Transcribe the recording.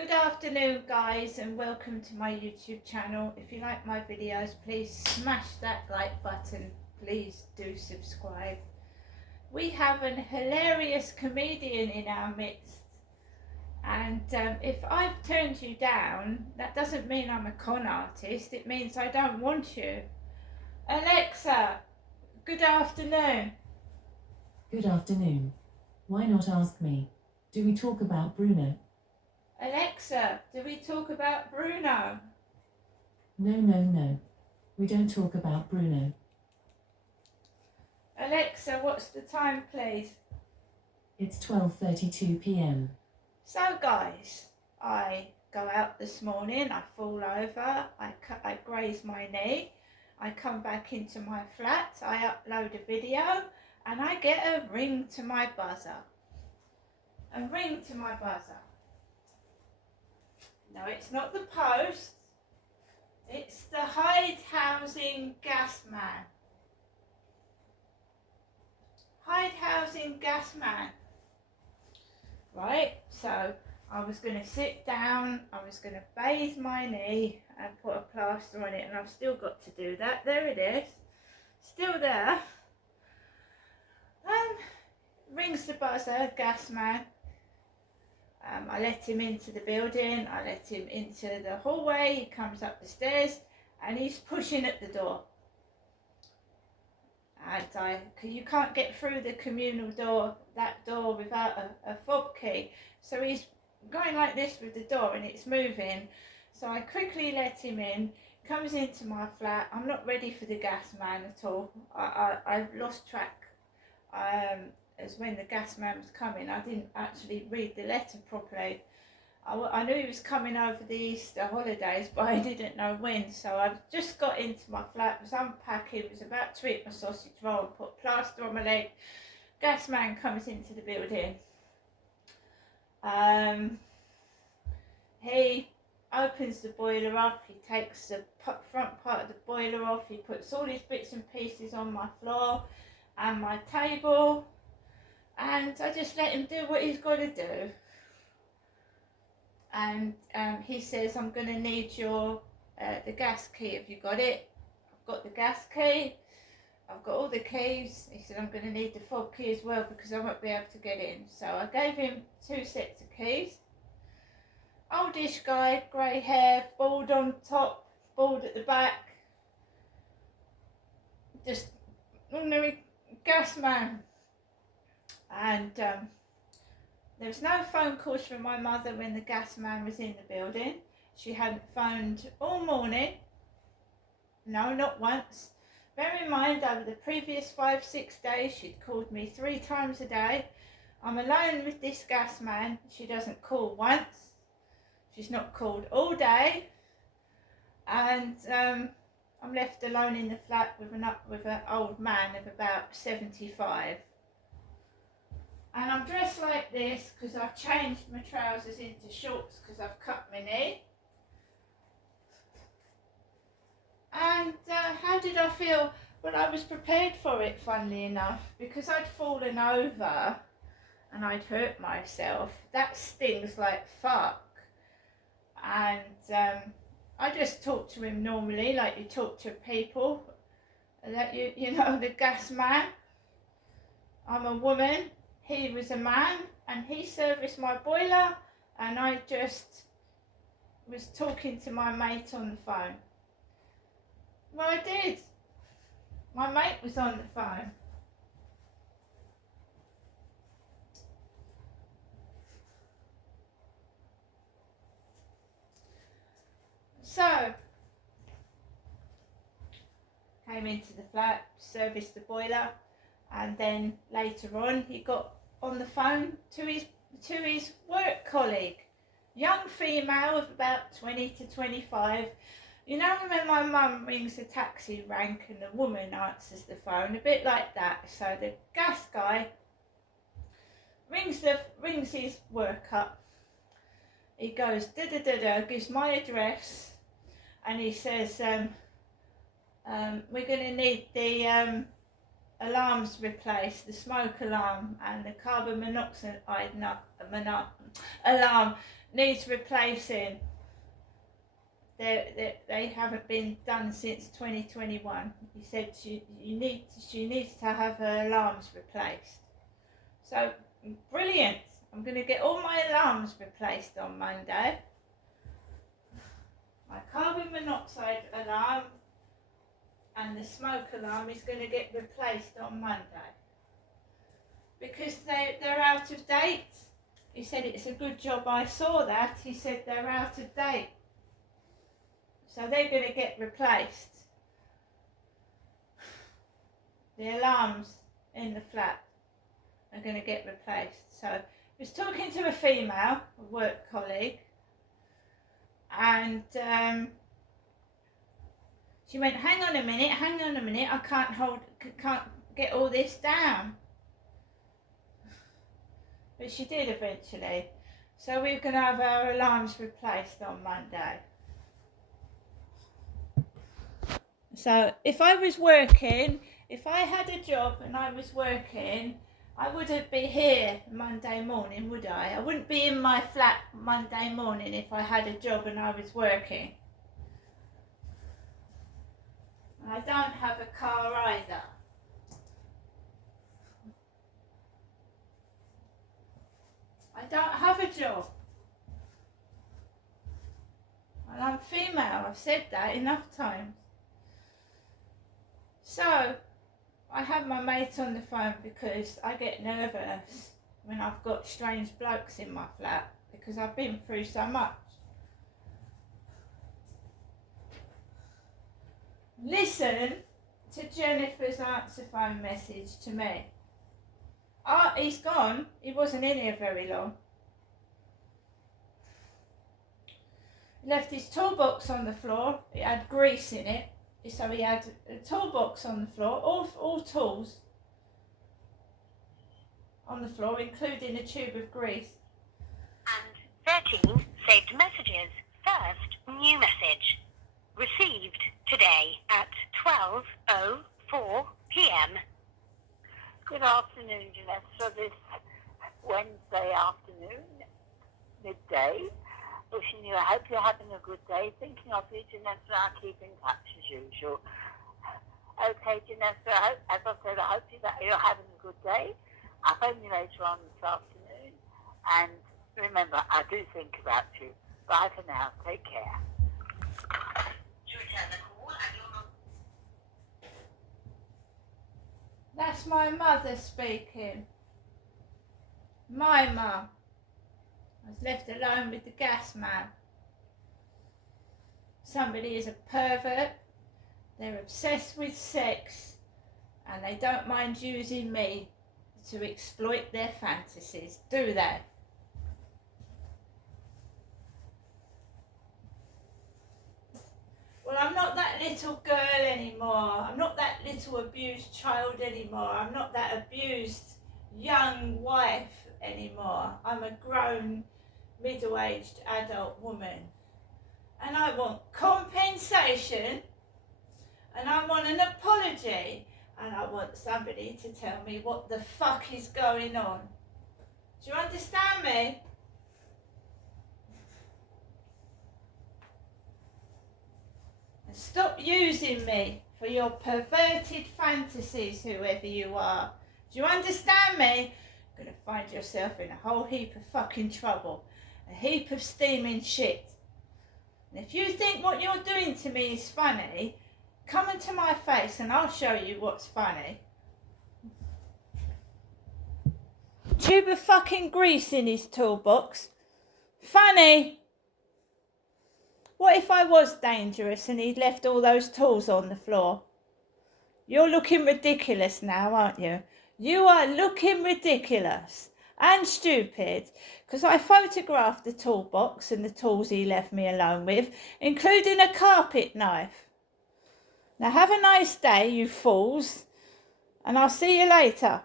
Good afternoon guys, and welcome to my YouTube channel. If you like my videos, please smash that like button. Please do subscribe. We have an hilarious comedian in our midst, and if I've turned you down, that doesn't mean I'm a con artist. It means I don't want you. Alexa, good afternoon. Good afternoon. Why not ask me? Do we talk about Bruno? Alexa, do we talk about Bruno? No. We don't talk about Bruno. Alexa, what's the time, please? It's 12:32 p.m. So guys, I go out this morning, I fall over, I graze my knee, I come back into my flat, I upload a video, and I get a ring to my buzzer. A ring to my buzzer. No, it's not the post, it's the Hyde Housing gas man. Hyde Housing gas man. Right, so I was going to sit down, I was going to bathe my knee and put a plaster on it, and I've still got to do that. There it is, still there. Rings the buzzer, gas man. I let him into the building, I let him into the hallway, he comes up the stairs and he's pushing at the door. And you can't get through the communal door, that door, without a fob key. So he's going like this with the door and it's moving. So I quickly let him in, comes into my flat. I'm not ready for the gas man at all. I've lost track. As when the gas man was coming, I didn't actually read the letter properly. I knew he was coming over the Easter holidays, but I didn't know when. So I just got into my flat, was unpacking, was about to eat my sausage roll and put plaster on my leg. Gas man comes into the building. He opens the boiler up, he takes the front part of the boiler off, he puts all his bits and pieces on my floor and my table, and I just let him do what he's got to do. And he says, I'm going to need your the gas key. Have you got it? I've got the gas key. I've got all the keys. He said, I'm going to need the fob key as well because I won't be able to get in. So I gave him 2 sets of keys. Oldish guy, grey hair, bald on top, bald at the back. Just ordinary gas man. And there was no phone calls from my mother when the gas man was in the building. She hadn't phoned all morning. No, not once. Bear in mind, over the previous 5-6 days, she'd called me 3 times a day. I'm alone with this gas man. She doesn't call once. She's not called all day. And I'm left alone in the flat with an old man of about 75. And I'm dressed like this because I've changed my trousers into shorts because I've cut my knee. And how did I feel? Well, I was prepared for it, funnily enough, because I'd fallen over and I'd hurt myself. That stings like fuck. And I just talked to him normally, like you talk to people. That you know, the gas man. I'm a woman. He was a man and he serviced my boiler, and I just was talking to my mate on the phone. Well, I did. My mate was on the phone. So, came into the flat, serviced the boiler, and then later on he got on the phone to his work colleague, young female of about 20 to 25. You know when my mum rings the taxi rank and the woman answers the phone, a bit like that. So the gas guy rings his work up. He goes da, gives my address, and he says, we're going to need the alarms replaced, the smoke alarm and the carbon monoxide alarm needs replacing. They haven't been done since 2021. He said she needs to have her alarms replaced. So brilliant. I'm going to get all my alarms replaced on Monday. My carbon monoxide alarm and the smoke alarm is going to get replaced on Monday. Because they're out of date. He said it's a good job I saw that. He said they're out of date. So they're going to get replaced. The alarms in the flat are going to get replaced. So I was talking to a female, a work colleague, and she went, hang on a minute, I can't get all this down. But she did eventually. So we're going to have our alarms replaced on Monday. So if I was working, if I had a job and I was working, I wouldn't be here Monday morning, would I? I wouldn't be in my flat Monday morning if I had a job and I was working. I don't have a car either. I don't have a job. And I'm female, I've said that enough times. So, I have my mate on the phone because I get nervous when I've got strange blokes in my flat because I've been through so much. Listen to Jennifer's answer phone message to me. Oh, he's gone. He wasn't in here very long. He left his toolbox on the floor. It had grease in it. So he had a toolbox on the floor, all tools on the floor, including a tube of grease. And 13 saved messages. First, new message. Received today at 12:04 p.m. Good afternoon, Jeanette. So this Wednesday afternoon, midday, wishing you, I hope you're having a good day. Thinking of you, Jeanette, I'll keep in touch as usual. Okay, Jeanette, as I said, I hope that you're having a good day. I'll phone you later on this afternoon. And remember, I do think about you. Bye for now. Take care. To return the call, That's my mother speaking. My mum. I was left alone with the gas man. Somebody is a pervert, they're obsessed with sex, and they don't mind using me to exploit their fantasies, do they? Well, I'm not that little girl anymore. I'm not that little abused child anymore. I'm not that abused young wife anymore. I'm a grown, middle-aged adult woman. And I want compensation, and I want an apology, and I want somebody to tell me what the fuck is going on. Do you understand me? And stop using me for your perverted fantasies, whoever you are. Do you understand me? You're going to find yourself in a whole heap of fucking trouble. A heap of steaming shit. And if you think what you're doing to me is funny, come into my face and I'll show you what's funny. Tube of fucking grease in his toolbox. Funny. What if I was dangerous and he'd left all those tools on the floor? You're looking ridiculous now, aren't you? You are looking ridiculous and stupid, because I photographed the toolbox and the tools he left me alone with, including a carpet knife. Now have a nice day, you fools, and I'll see you later.